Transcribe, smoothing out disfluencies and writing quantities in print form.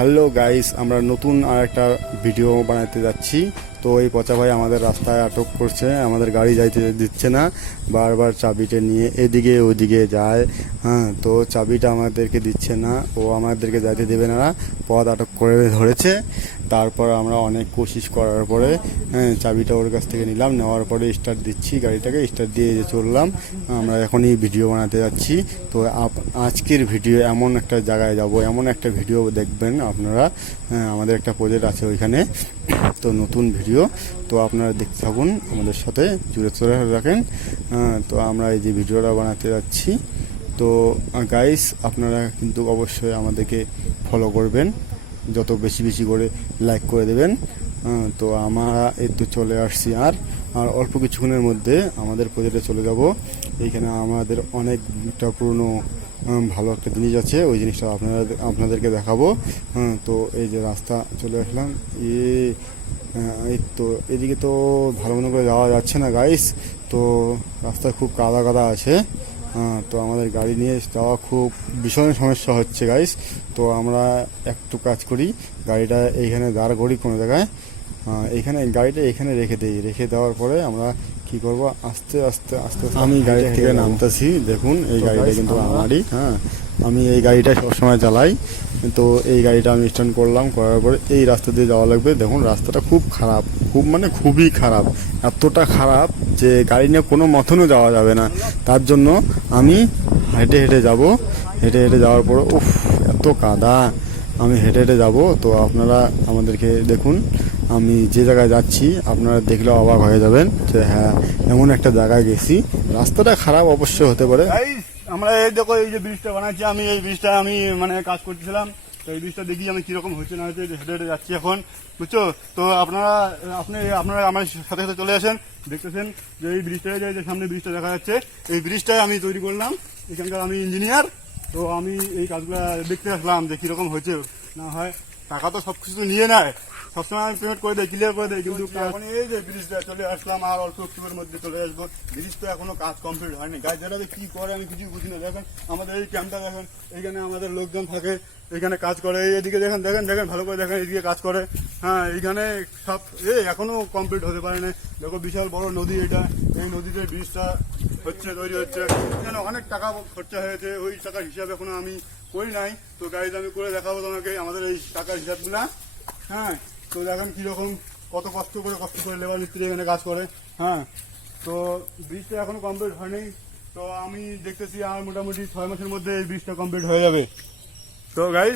Hello guys, আমরা নতুন আর একটা ভিডিও বানাতে যাচ্ছি। তো এই পচা ভাই আমাদের রাস্তায় আটক করছে, আমাদের গাড়ি যাইতে দিচ্ছে না, বারবার চাবিটা নিয়ে এদিকে ওদিকে যায়। হ্যাঁ, তো চাবিটা আমাদেরকে দিচ্ছে না, ও আমাদেরকে যাইতে দেবে না, পথ আটক করে ধরেছে। তারপর আমরা অনেক কোশিশ করার পরে চাবিটা ওর কাছ থেকে নিলাম, নেওয়ার পরে স্টার্ট দিচ্ছি, গাড়িটাকে স্টার্ট দিয়ে চললাম। আমরা এখনই ভিডিও বানাতে যাচ্ছি। তো আজকের ভিডিও এমন একটা জায়গায় যাব, এমন একটা ভিডিও দেখবেন আপনারা। আমাদের একটা প্রজেক্ট আছে ওইখানে, তো নতুন ভিডিও, তো আপনারা দেখতে থাকুন, আমাদের সাথে জুড়ে চলে রাখেন। তো আমরা এই যে ভিডিওটা বানাতে যাচ্ছি, তো গাইস আপনারা কিন্তু অবশ্যই আমাদেরকে ফলো করবেন, যত বেশি বেশি করে লাইক করে দেবেন। তো আমরা এই তো চলে আসছি, আর অল্প কিছুক্ষণের মধ্যে আমাদের প্রজেক্টে চলে যাব। এইখানে আমাদের অনেকটা পুরনো ভালো একটা জিনিস আছে, ওই জিনিসটা আপনাদেরকে দেখাবো। তো এই যে রাস্তা চলে আসলাম, এই তো এদিকে তো ভালো মনে করে যাওয়া যাচ্ছে না গাইস, তো রাস্তায় খুব কাদা কাদা আছে। তো আমাদের গাড়ি নিয়ে যাওয়া খুব ভীষণ সমস্যা হচ্ছে গাইস। তো আমরা একটু কাজ করি, গাড়িটা এইখানে দাঁড় করি কোনো জায়গায়, এইখানে গাড়িটা এখানে রেখে দেওয়ার পরে আমরা কি করব, আস্তে আস্তে আস্তে আমি গাড়ি থেকে নামতেছি। দেখুন এই গাড়িটা কিন্তু আমারই। আমি এই গাড়িটা সবসময় চালাই। তো এই গাড়িটা আমি স্ট্যান্ড করলাম, করার পরে এই রাস্তা দিয়ে যাওয়া লাগবে। দেখুন রাস্তাটা খুব খারাপ, খুবই খারাপ, এতটা খারাপ যে গাড়ি নিয়ে কোনো মতনও যাওয়া যাবে না। তার জন্য আমি হেঁটে হেঁটে যাব, হেঁটে হেঁটে যাওয়ার পরে এত কাদা, আমি হেঁটে হেঁটে যাব। তো আপনারা আমাদেরকে দেখুন, আমি যে জায়গায় যাচ্ছি আপনারা দেখলেও অবাক হয়ে যাবেন যে হ্যাঁ, এমন একটা জায়গায় গেছি। রাস্তাটা খারাপ অবশ্যই হতে পারে। আমরা এই দেখো, এই যে ব্রিজটা বানাচ্ছি, আমি এই ব্রিজটা আমি কাজ করতেছিলাম। তো এই ব্রিজটা দেখি আমি কিরকম হচ্ছে না হচ্ছে, হেঁটে হেঁটে যাচ্ছি এখন, বুঝছো। তো আপনারা আমার সাথে সাথে চলে আসেন। দেখতেছেন যে এই ব্রিজটা, যে সামনে ব্রিজটা দেখা যাচ্ছে, এই ব্রিজটাই আমি তৈরি করলাম, এখানকার আমি ইঞ্জিনিয়ার। তো আমি এই কাজগুলা দেখতে আসলাম যে কিরকম হয়েছে না হয়। টাকা তো সবকিছু নিয়ে নেয়, সবসময় আমি পেমেন্ট করে দিই, ক্লিয়ার করে দিই, কিন্তু এখন এই যে ব্রিজটা চলে আসলাম, আর অল্প একটুর মধ্যে চলে আসবো। ব্রিজ তো এখনো কাজ কমপ্লিট হয়নি, গাছ যারা কি করে আমি কিছু বুঝি না। দেখেন আমাদের এই ক্যাম্পটা, দেখেন এইখানে আমাদের লোকজন থাকে, এখানে কাজ করে। এইদিকে দেখেন দেখেন দেখেন ভালো করে দেখেন, এইদিকে কাজ করে। হ্যাঁ, এইখানে সব এখনো কমপ্লিট হতে পারে না। দেখো বিশাল বড় নদী এটা, এই নদীতে ব্রিজটা তৈরি হচ্ছে, এখানে অনেক টাকা খরচা হয়েছে। ওই টাকার হিসাব এখনো আমি করি নাই, তো গাড়িতে আমি করে দেখাবো তোমাকে আমাদের এই টাকার হিসাবগুলা। হ্যাঁ, তো দেখেন কিরকম, কত কষ্ট করে লেবার মিস্ত্রি এখানে কাজ করে। হ্যাঁ, তো ব্রিজটা এখনো কমপ্লিট হয়নি। তো আমি দেখতেছি আর মোটামুটি 6 মাসের মধ্যে এই ব্রিজটা কমপ্লিট হয়ে যাবে। তো গাইস